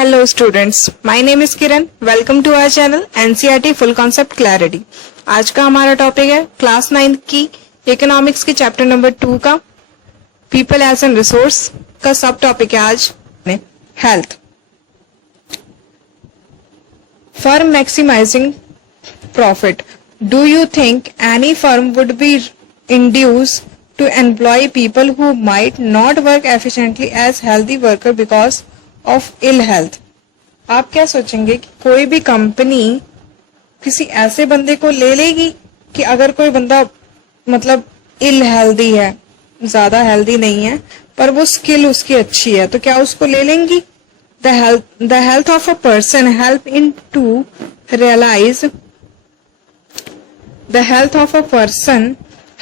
Hello students, my name is Kiran. Welcome to our channel NCERT Full Concept Clarity. आज का हमारा topic है class 9 की economics की चैप्टर नंबर 2 का पीपल एज एन रिसोर्स का सब टॉपिक है आज health. For maximizing profit, do you think any firm would be induce to employ people who might not work efficiently as healthy worker because of ill health? आप क्या सोचेंगे कि कोई भी कंपनी किसी ऐसे बंदे को ले लेगी कि अगर कोई बंदा मतलब इल हेल्दी है, ज्यादा हेल्दी नहीं है, पर वो स्किल उसकी अच्छी है, तो क्या उसको ले लेंगी? The health of a person help in to realize the health of a person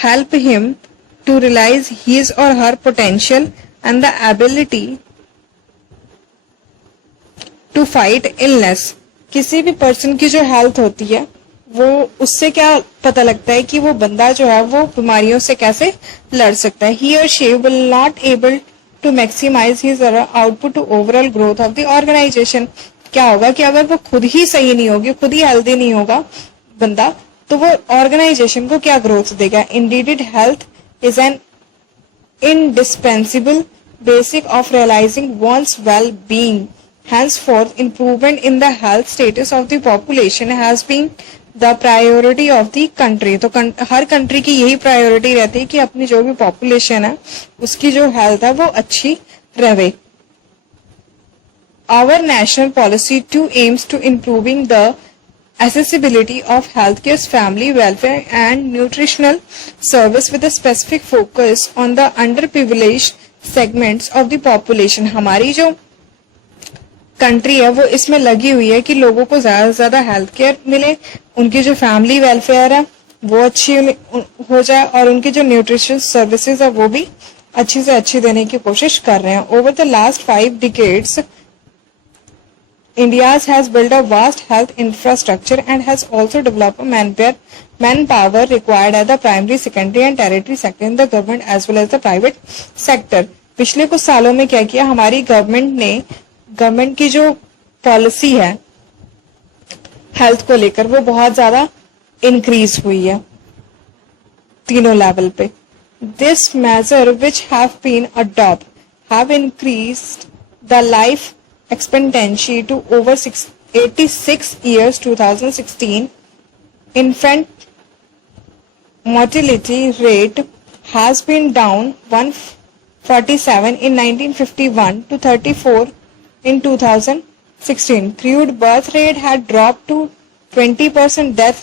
help him to realize his or her potential and the ability to fight illness. किसी भी पर्सन की जो हेल्थ होती है वो उससे क्या पता लगता है कि वो बंदा जो है वो बीमारियों से कैसे लड़ सकता है. He or she will not able to maximize his or her output to overall growth of the organization. क्या होगा कि अगर वो खुद ही सही नहीं होगी, खुद ही हेल्दी नहीं होगा बंदा, तो वो ऑर्गेनाइजेशन को क्या ग्रोथ देगा. Indeed, health is an indispensable basic of realizing one's well-being. Henceforth, improvement in the health status of the population has been the priority of the country. तो हर कंट्री की यही प्रायोरिटी रहती है कि अपनी जो भी पॉपुलेशन है उसकी जो हेल्थ है वो अच्छी रहे. Our national policy too aims to improving the accessibility of healthcare, family welfare and nutritional service with a specific focus on the underprivileged segments of the population. हमारी जो कंट्री है वो इसमें लगी हुई है कि लोगों को ज्यादा से ज्यादा हेल्थ केयर मिले, उनकी जो फैमिली वेलफेयर है वो अच्छी हो जाए और उनकी जो न्यूट्रिशन सर्विसेज है वो भी अच्छी से अच्छी देने की कोशिश कर रहे हैं. Over the last 5 decades, India has built a vast health infrastructure and has also developed manpower required at the primary, secondary and tertiary sector in the government as well as the private sector. पिछले कुछ सालों में क्या किया हमारी government की जो policy है हेल्थ को लेकर वो बहुत ज्यादा इंक्रीज हुई है तीनों लेवल पे. This major which have been adopt have increased the life expectancy to over 86 years. 2016 infant mortality rate has been down 147 in 1951 to 34 in 2016. Crude birth rate had dropped to 20%. Death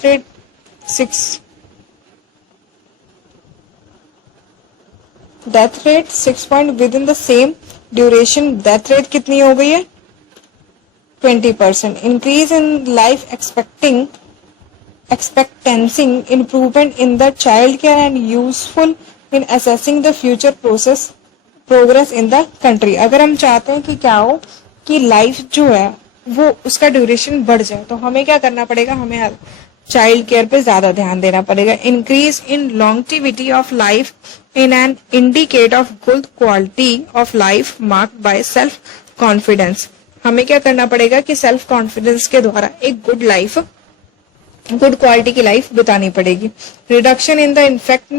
rate 6 point within the same duration. Death rate कितनी हो गई है? 20%. Increase in life expectancy, improvement in the child care and useful in assessing the future progress in the country. अगर हम चाहते हैं कि क्या हो कि लाइफ जो है वो उसका ड्यूरेशन बढ़ जाए तो हमें क्या करना पड़ेगा, हमें चाइल्ड केयर पे ज्यादा ध्यान देना पड़ेगा. Increase in longevity of life in an indicate of good quality of life marked by self confidence. हमें क्या करना पड़ेगा कि सेल्फ कॉन्फिडेंस के द्वारा एक गुड क्वालिटी की लाइफ बितानी पड़ेगी. Reduction in the infect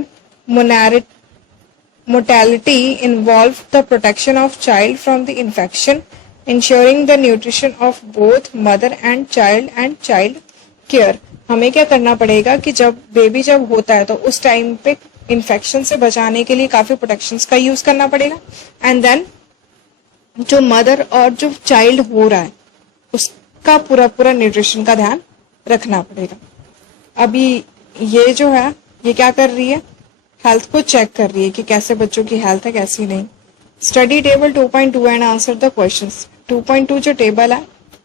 mortality involve the protection of child from the infection, ensuring the nutrition of both mother and child care. हमें क्या करना पड़ेगा कि बेबी जब होता है तो उस टाइम पे इन्फेक्शन से बचाने के लिए काफी प्रोटेक्शंस का यूज करना पड़ेगा. एंड देन जो मदर और जो चाइल्ड हो रहा है उसका पूरा न्यूट्रिशन का ध्यान रखना पड़ेगा. अभी ये जो है ये क्या कर रही है, हेल्थ को चेक कर रही है कि कैसे बच्चों की हेल्थ है कैसी नहीं. Study table 2.2 and answer the questions. 2.2 जो टेबल है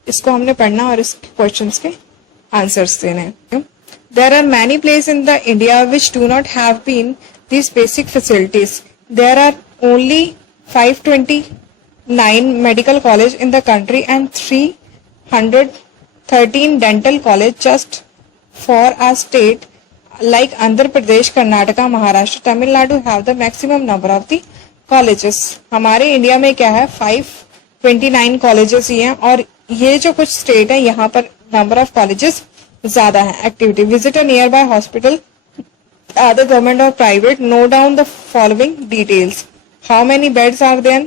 इसको हमने पढ़ना और इसके क्वेश्चंस के आंसर्स देने हैं. There are many places in the India which do not have been these basic facilities. There are only 529 medical colleges in the country and 313 dental colleges just for a state like Andhra Pradesh, Karnataka, Maharashtra, Tamil Nadu have the maximum number of the colleges. हमारे India में क्या है 29 colleges ही हैं, और ये जो कुछ state है यहाँ पर नंबर ऑफ कॉलेजेस ज्यादा है. Activity, visit a near by hospital either government or private, note down the following details. How many beds are there?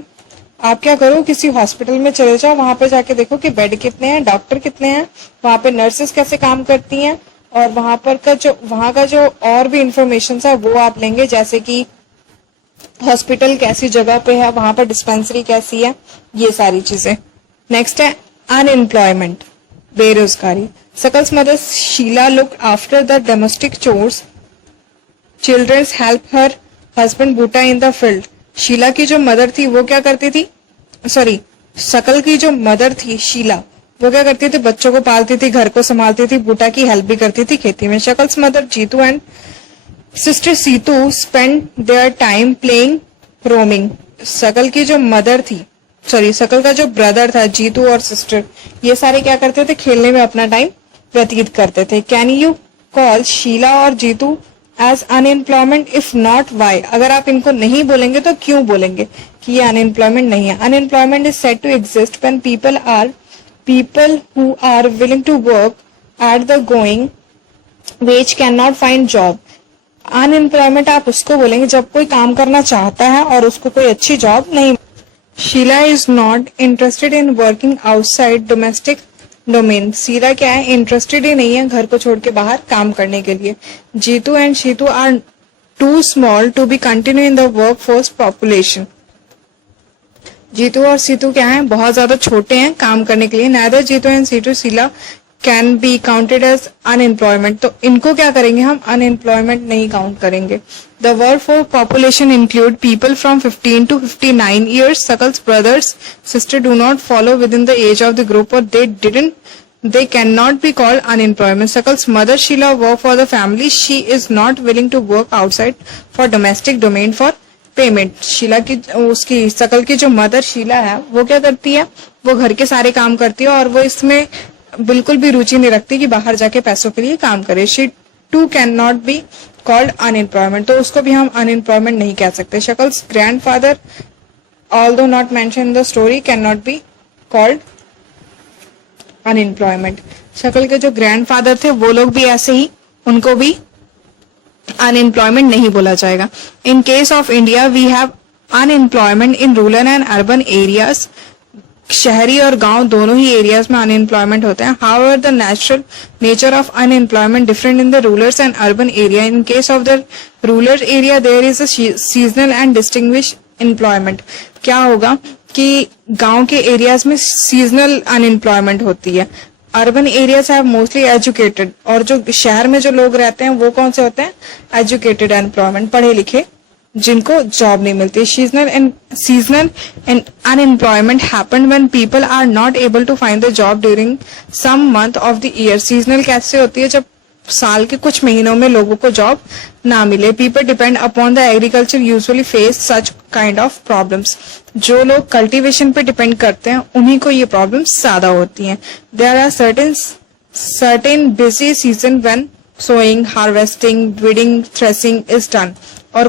आप क्या करो, किसी हॉस्पिटल में चले जाओ, वहां पे जाके देखो कि बेड कितने हैं, डॉक्टर कितने हैं, वहां पे नर्सेस कैसे काम करती हैं, और वहां का जो और भी इंफॉर्मेशन है वो आप लेंगे, जैसे कि हॉस्पिटल कैसी जगह पे है, वहां पर डिस्पेंसरी कैसी है, ये सारी चीजें. नेक्स्ट है अनएम्प्लॉयमेंट, बेरोजगारी. Sakal's mother Sheela look after the domestic chores, children's help her husband Buta in the field. Sheela की जो मदर थी वो क्या करती थी, सकल की जो मदर थी शीला, वो क्या करती थी, बच्चों को पालती थी, घर को संभालती थी, बूटा की हेल्प भी करती थी खेती में. Shakal's mother Jeetu and sister Seetu spend their time playing roaming. Sakal की जो मदर थी, सकल का जो ब्रदर था जीतू और सिस्टर, ये सारे क्या करते थे, खेलने में अपना टाइम व्यतीत करते थे. कैन यू कॉल शीला और Jeetu as unemployment, if not why? अगर आप इनको नहीं बोलेंगे तो क्यों बोलेंगे कि ये अनएम्प्लॉयमेंट नहीं है. Unemployment is said to exist when people who are willing to work at the going wage cannot find job. Unemployment आप उसको बोलेंगे जब कोई काम करना चाहता है और उसको कोई अच्छी जॉब नहीं. Sheela is not interested in working outside domestic domain. Sheela क्या है, इंटरेस्टेड ही नहीं है घर को छोड़ के बाहर काम करने के लिए. Jeetu and Seetu are too small to be continue in the work force population. Jeetu और सीतू क्या है, बहुत ज्यादा छोटे हैं काम करने के लिए. Neither Jeetu and Seetu Sheela can be counted as unemployment. तो इनको क्या करेंगे हम, अनएम्प्लॉयमेंट नहीं काउंट करेंगे. The work for population include people from 15 to 59 years. Sakal's brothers sister do not follow within the age of the group, or they cannot be called unemployment. Sakal's mother Sheila work for the family. She is not willing to work outside for domestic domain for payment. Sheela की उसकी सकल की जो mother Sheila है वो क्या करती है, वो घर के सारे काम करती है और वो इसमें बिल्कुल भी रुचि नहीं रखती कि बाहर जाके पैसों के लिए काम करे. She too can not be called unemployment, तो उसको भी हम अनएम्प्लॉयमेंट नहीं कह सकते. Shakal's grandfather although not mention in the story can not be called unemployment. Shakal के जो ग्रैंडफादर थे वो लोग भी ऐसे ही, उनको भी अनएम्प्लॉयमेंट नहीं बोला जाएगा. In case of India we have unemployment in rural and urban areas. शहरी और गांव दोनों ही एरियाज में अनएम्प्लॉयमेंट होते हैं. However the nature of unemployment different in the rural and urban area. In case of the rural area there is a seasonal and distinguish employment. क्या होगा कि गांव के एरियाज में सीजनल अनएम्प्लॉयमेंट होती है. Urban areas have mostly educated, और जो शहर में जो लोग रहते हैं वो कौन से होते हैं, एजुकेटेड एम्प्लॉयमेंट, पढ़े लिखे, जिनको जॉब नहीं मिलती. Seasonal and unemployment happen when people are not able to find the job during some month of the year. Seasonal कैसे होती है, जब साल के कुछ महीनों में लोगों को जॉब ना मिले. People depend upon the agriculture usually face such kind of problems. जो लोग कल्टीवेशन पे डिपेंड करते हैं उन्हीं को ये प्रॉब्लम्स ज्यादा होती हैं. There are certain busy season when sowing, harvesting, weeding, threshing is done. और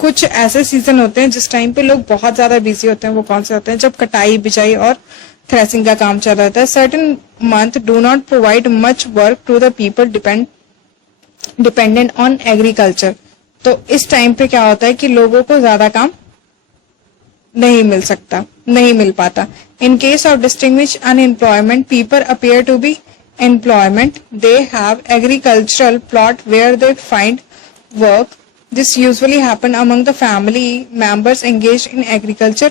कुछ ऐसे सीजन होते हैं जिस टाइम पे लोग बहुत ज्यादा बिजी होते हैं. वो कौन से होते हैं, जब कटाई, बिजाई और थ्रेसिंग का काम चल रहा था. Certain month do not provide much work to the people dependent on agriculture. तो इस टाइम पे क्या होता है कि लोगों को ज्यादा काम नहीं मिल पाता. In case of distinguish unemployment, people appear to be employment. They have agricultural plot where they find work. This usually happen among the family members engaged in agriculture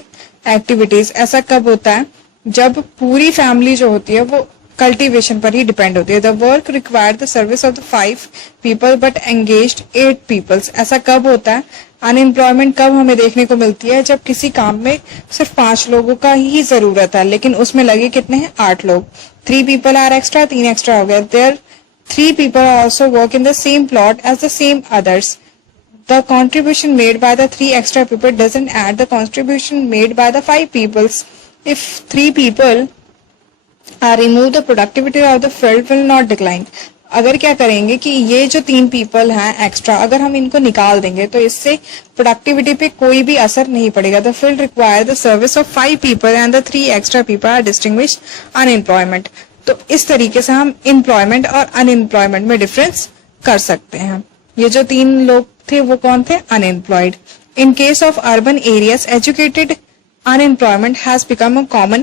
activities. ऐसा कब होता है, जब पूरी फैमिली जो होती है वो कल्टीवेशन पर ही डिपेंड होती है. The work required the service of the 5 people but engaged 8 people. ऐसा कब होता है, अनएम्प्लॉयमेंट कब हमें देखने को मिलती है, जब किसी काम में सिर्फ 5 लोगों का ही जरूरत है लेकिन उसमें लगे कितने हैं, 8 लोग. 3 people आर एक्स्ट्रा, 3 एक्स्ट्रा हो गया. There 3 people also work in the same plot as the same others. The contribution made by the 3 extra people doesn't add the contribution made by the 5 people. If 3 people are removed, the productivity of the field will not decline. अगर क्या करेंगे कि ये जो 3 people हैं extra, अगर हम इनको निकाल देंगे तो इससे प्रोडक्टिविटी पे कोई भी असर नहीं पड़ेगा. The field require the service of 5 people and the 3 extra people are distinguish unemployment. तो इस तरीके से हम एम्प्लॉयमेंट और अनएम्प्लॉयमेंट में डिफरेंस कर सकते हैं. ये जो 3 लोग थे वो कौन थे? Unemployed. In case of urban areas educated unemployment has become a common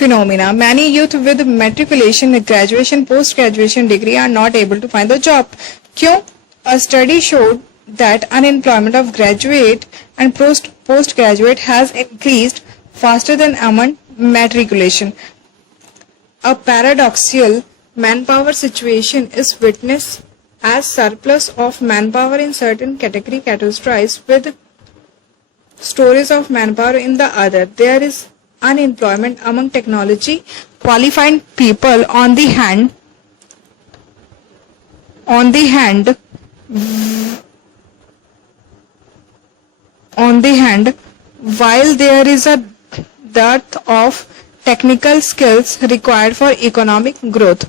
phenomena. Many youth with matriculation, graduation, post-graduation degree are not able to find a job. क्यों? A study showed that unemployment of graduate and postgraduate has increased faster than among matriculation. A paradoxical manpower situation is witnessed as surplus of manpower in certain category categorized with stories of manpower in the other. There is unemployment among technology qualified people on the hand, while there is a dearth of technical skills required for economic growth.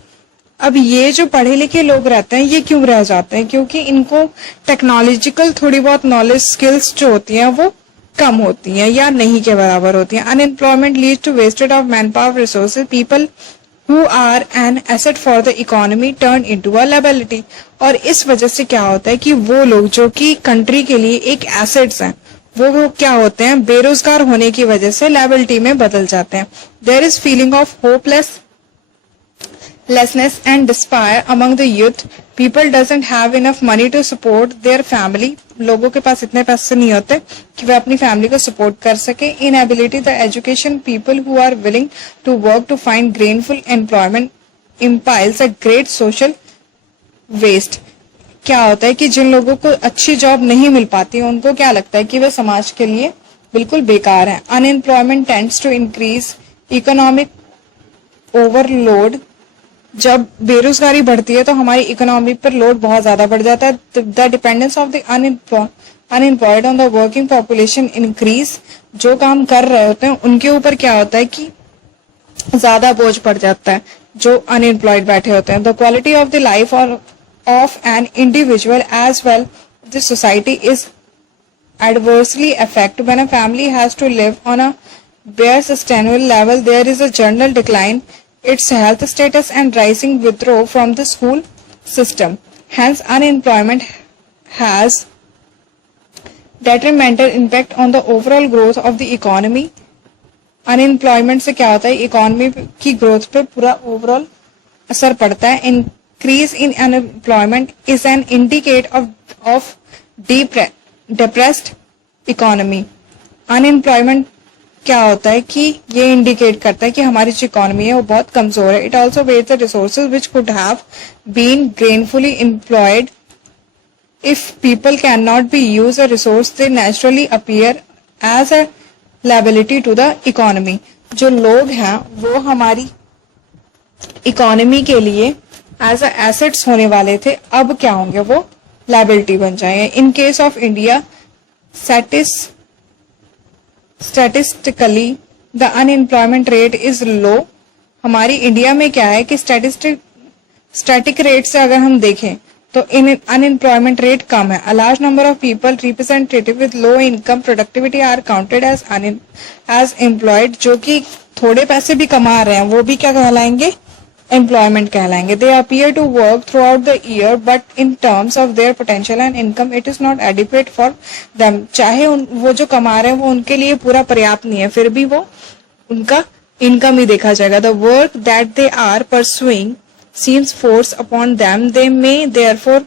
अब ये जो पढ़े लिखे लोग रहते हैं ये क्यों रह जाते हैं? क्योंकि इनको टेक्नोलॉजिकल थोड़ी बहुत नॉलेज स्किल्स जो होती हैं वो कम होती हैं या नहीं के बराबर होती हैं. Unemployment leads to wastage of man power resources. People who are an asset for the economy turn into a liability. और इस वजह से क्या होता है कि वो लोग जो कि कंट्री के लिए एक एसेट्स हैं वो क्या होते हैं? बेरोजगार होने की वजह से लायबिलिटी में बदल जाते हैं. There is feeling of hopelessness and despair among the youth. People doesn't have enough money to support their family. लोगों के पास इतने पैसे नहीं होते कि वे अपनी फैमिली को सपोर्ट कर सके. Inability the education people who are willing to work to find gainful employment impiles a great social waste. क्या होता है कि जिन लोगों को अच्छी जॉब नहीं मिल पाती उनको क्या लगता है कि वे समाज के लिए बिल्कुल बेकार हैं. Unemployment tends to increase economic overload. जब बेरोजगारी बढ़ती है तो हमारी इकोनॉमी पर लोड बहुत ज्यादा बढ़ जाता है. The dependence of the unemployed on the working population increase. जो काम कर रहे होते हैं उनके ऊपर क्या होता है कि ज्यादा बोझ पड़ जाता है जो अनएम्प्लॉयड बैठे होते हैं. The quality of the life of an individual as well the society is adversely affected when a family has to live on a bare sustainable level. There is a general decline its health status and rising withdrawal from the school system. Hence, unemployment has detrimental impact on the overall growth of the economy. Unemployment से क्या होता है? Economy की growth पे पूरा overall असर पड़ता है. Increase in unemployment is an indicator of depressed economy. Unemployment क्या होता है कि ये इंडिकेट करता है कि हमारी जो इकोनॉमी है वो बहुत कमजोर है. It also waste the resources which could have been gainfully employed. If people can not be use a resource they naturally appear as a liability to the economy. जो लोग हैं वो हमारी इकोनॉमी के लिए एज अ एसेट्स होने वाले थे, अब क्या होंगे? वो लायबिलिटी बन जाएंगे. इन case of India statistically the unemployment rate is low. हमारी इंडिया में क्या है कि स्टैटिक रेट से अगर हम देखें तो अनएम्प्लॉयमेंट रेट कम है. A large number of people representative with low income productivity are counted as employed. जो कि थोड़े पैसे भी कमा रहे हैं वो भी क्या कहलाएंगे? एम्प्लॉयमेंट कहलाएंगे. They appear to work throughout the year but in terms of their potential and income it is not adequate for them. चाहे वो जो कमा रहे हैं वो उनके लिए पूरा पर्याप्त नहीं है, फिर भी वो उनका इनकम ही देखा जाएगा. The work that they are pursuing seems forced upon them. They may therefore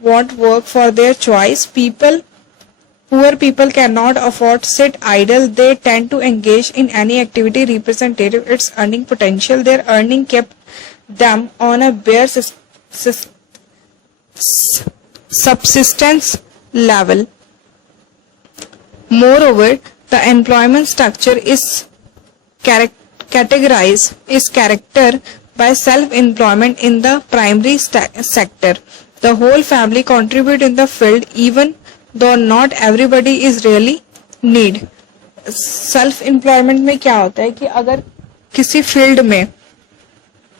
want work for their choice. Poor people cannot afford to sit idle. They tend to engage in any activity representative its earning potential. Their earning kept them on a bare subsistence level. Moreover, the employment structure is characterized by self-employment in the primary sector. The whole family contribute in the field even though not everybody is really need. Self-employment में क्या होता है कि अगर किसी field में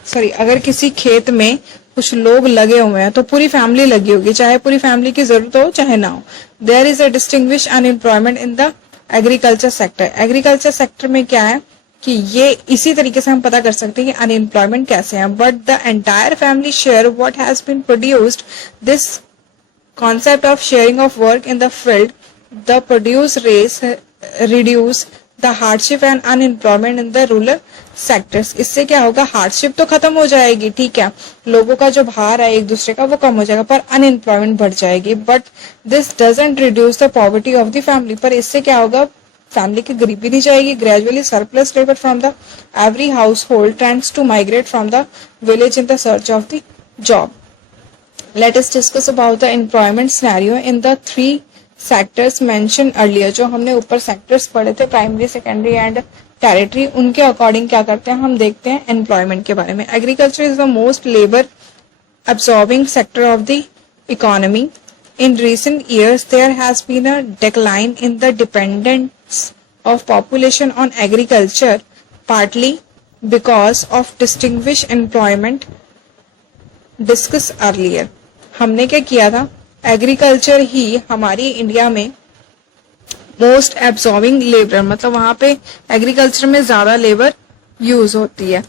sorry, अगर किसी खेत में कुछ लोग लगे हुए हैं तो पूरी फैमिली लगी होगी, चाहे पूरी फैमिली की जरूरत हो चाहे ना हो. There is a distinguish unemployment in the agriculture sector. Agriculture sector में क्या है कि ये इसी तरीके से हम पता कर सकते हैं कि अनएम्प्लॉयमेंट कैसे है. But the entire family share what has been produced. This concept of sharing of work in the field, the produce rates reduce the hardship and unemployment in the rural sectors. इससे क्या होगा, hardship तो खत्म हो जाएगी, ठीक है, लोगों का जो भार है एक दूसरे का वो कम हो जाएगा, पर अनएम्प्लॉयमेंट बढ़ जाएगी. But this doesn't reduce the poverty of the family. पर इससे क्या होगा, फैमिली की गरीबी नहीं जाएगी. Gradually surplus labour from the every household trends to migrate from the village in the search of the job. Let us discuss about the employment scenario in the three sectors mentioned earlier. जो हमने ऊपर sectors पढ़े थे, primary, secondary and territory, उनके according क्या करते हैं हम देखते हैं एम्प्लॉयमेंट के बारे में. Agriculture is the most labour absorbing sector of the economy. In recent years, there has been a decline in the dependence of population on agriculture, partly because of distinguished employment discussed earlier. हमने क्या किया था, agriculture ही हमारी India में most absorbing labour, मतलब वहां पे agriculture में ज्यादा लेबर यूज होती है.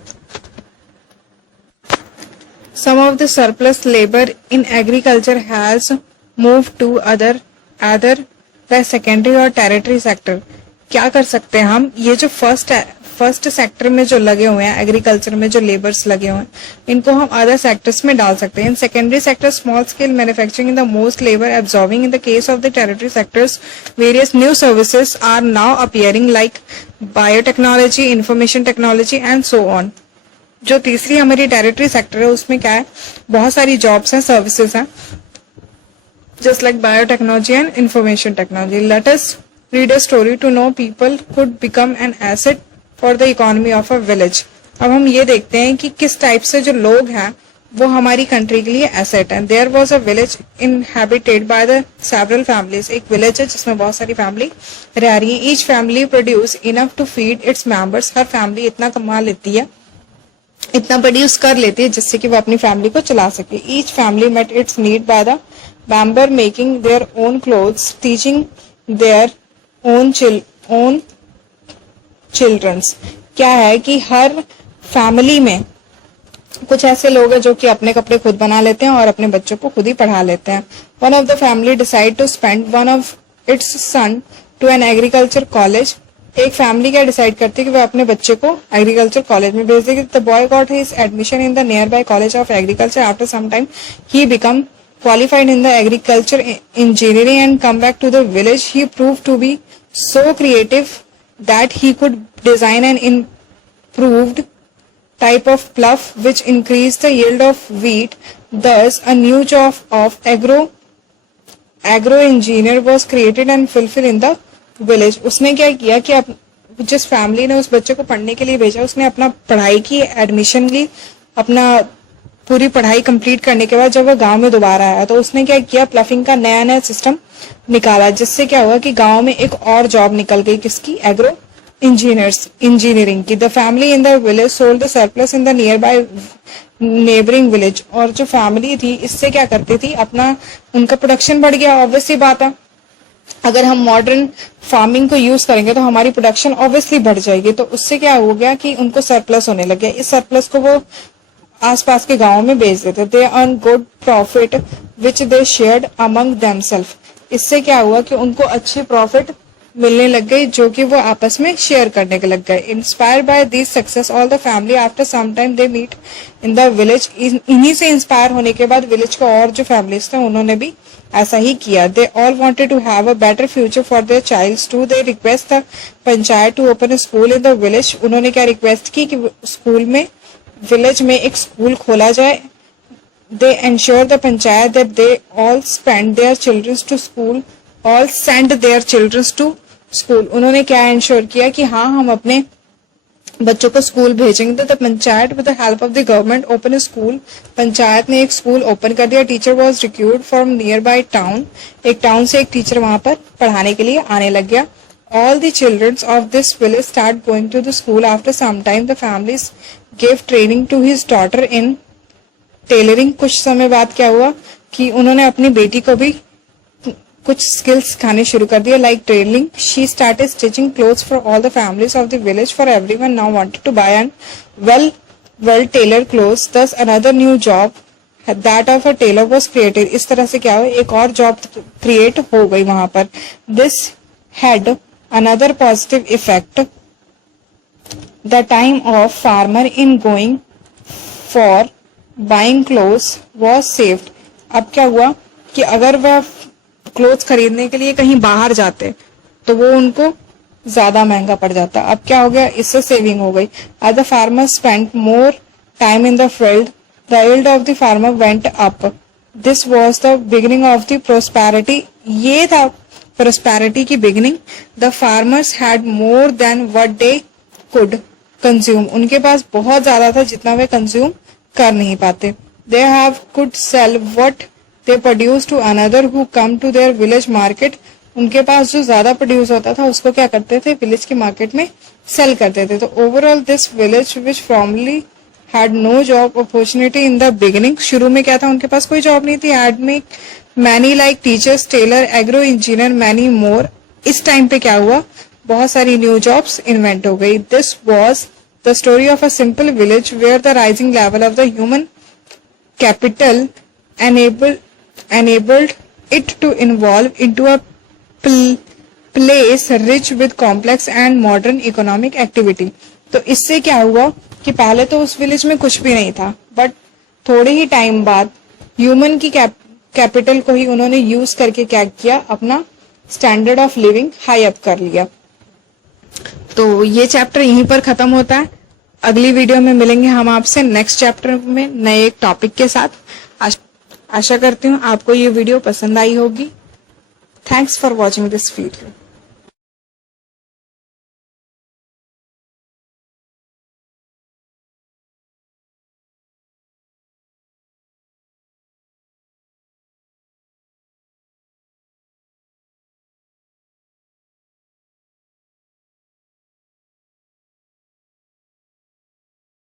Some of the surplus labour in agriculture has move to other the secondary or tertiary sector. क्या कर सकते हैं हम, ये जो फर्स्ट सेक्टर में जो लगे हुए हैं, एग्रीकल्चर में जो लेबर्स लगे हुए हैं, इनको हम अदर सेक्टर्स में डाल सकते हैं. In secondary sector, small scale manufacturing in the most labour absorbing. In the case of the territory sectors, various new services are now appearing like biotechnology, information technology and so on. जो तीसरी हमारी territory sector है उसमें क्या है, बहुत सारी jobs हैं, सर्विसेज हैं, just like biotechnology and information technology. Let us read a story to know people could become an asset for the economy of a village. अब हम ये देखते हैं कि किस टाइप से जो लोग हैं वो हमारी कंट्री के लिए एसेट हैं. There was a village inhabited by the several families. एक विलेज है जिसमें बहुत सारी फैमिली रह रही है. Each family produce enough to feed its members. Her family इतना कमा लेती है, इतना प्रोड्यूस कर लेती है जिससे कि वो अपनी फैमिली को चला सके. Each family met its need by the member making their own clothes, teaching their own children's. क्या है कि हर फैमिली में कुछ ऐसे लोग हैं जो कि अपने कपड़े खुद बना लेते हैं और अपने बच्चों को खुद ही पढ़ा लेते हैं. One of the family decide to send one of its son to an agriculture college. एक फैमिली क्या डिसाइड करती है कि वह अपने बच्चे को एग्रीकल्चर कॉलेज में भेज देगी. The boy got his admission in the nearby college of agriculture. After some time, he become qualified in the agriculture engineering and come back to the village. He proved to be so creative that he could design an improved type of plough which increased the yield of wheat. Thus, a new job of agro engineer was created and fulfilled in the village. उसने क्या किया कि जिस family ने उस बच्चे को पढ़ने के लिए भेजा, उसने अपना पढ़ाई की, एडमिशन ली, अपना पूरी पढ़ाई कंप्लीट करने के बाद जब वो गांव में दोबारा आया तो उसने क्या किया, प्लफिंग का नया नया सिस्टम निकाला, जिससे क्या हुआ कि गांव में एक और जॉब निकल गई, किसकी, एग्रो इंजीनियरिंग की. The family in the village sold the surplus in the near by neighbouring village. और जो फैमिली थी इससे क्या करती थी, अपना उनका प्रोडक्शन बढ़ गया. ऑब्वियसली बात है, अगर हम मॉडर्न फार्मिंग को यूज करेंगे तो हमारी प्रोडक्शन ऑब्वियसली बढ़ जाएगी. तो उससे क्या हो गया कि उनको सरप्लस होने लग गया. इस सरप्लस को वो आसपास के गांवों में बेच देते. They earn good profit which they shared among themself. इससे क्या हुआ कि उनको अच्छी प्रॉफिट मिलने लग गई जो कि वो आपस में शेयर करने के लग गए. Inspire by this success all the family after some time they meet in the village. इन्हीं से इंस्पायर होने के बाद विलेज के और जो फैमिलीज थे उन्होंने भी ऐसा ही किया. They all wanted to have a better future for their childs too. They request the panchayat to open a school in the village. उन्होंने क्या रिक्वेस्ट की कि स्कूल में, विलेज में एक स्कूल खोला जाए. They ensure the panchayat that they all spend their children's to school, all send their children's to school. उन्होंने क्या इंश्योर किया कि हाँ हम अपने बच्चों को स्कूल भेजेंगे. तो panchayat with the help of the government open school. Panchayat ने एक स्कूल ओपन कर दिया. Teacher was recruit from near by town. एक टाउन से एक टीचर वहां पर पढ़ाने के लिए आने लग गया. All the children of this village start going to the school. After some time, the families gave training to his daughter in tailoring. कुछ समय बाद क्या हुआ कि उन्होंने अपनी बेटी को भी कुछ स्किल्स सिखाने शुरू कर दिया, like tailoring. She started stitching clothes for all the families of the village, for everyone now wanted to buy and well tailor clothes. Thus another new job that of a tailor was created. इस तरह से क्या हुआ, एक और job create हो गई वहां पर। This had another positive effect, the time of farmer in going for buying clothes was saved. अब क्या हुआ कि अगर वह क्लोथ्स खरीदने के लिए कहीं बाहर जाते तो वो उनको ज्यादा महंगा पड़ जाता। अब क्या हो गया, इससे सेविंग हो गई। As the farmer spend more time in the field, the yield of the farmer went up. This was the beginning of the prosperity. ये था प्रोस्पेरिटी की beginning. The farmers had more than what they could consume. उनके पास बहुत ज्यादा था जितना वे consume कर नहीं पाते। They have could sell what they produce to another who come to their village market. उनके पास जो ज्यादा प्रोड्यूस होता था उसको क्या करते थे, विलेज की मार्केट में सेल करते थे। तो overall this village which formerly had no job opportunity in the beginning. शुरू में क्या था, उनके पास कोई जॉब नहीं थी। Had make many like teachers, tailor, agro engineer, many more. इस टाइम पे क्या हुआ, बहुत सारी न्यू जॉब्स इन्वेंट हो गई। This was the story of a simple village where the rising level of the human capital enabled it to evolve into a place rich with complex and modern economic activity। तो इससे क्या हुआ कि पहले तो उस विलेज में कुछ भी नहीं था, बट थोड़े ही टाइम बाद ह्यूमन की कैपिटल को ही उन्होंने यूज करके क्या किया, अपना standard of living high up कर लिया। तो ये चैप्टर यहीं पर खत्म होता है। अगली वीडियो में मिलेंगे हम आपसे नेक्स्ट चैप्टर में नए एक टॉपिक के साथ। आशा करती हूँ आपको ये वीडियो पसंद आई होगी। Thanks for watching this video.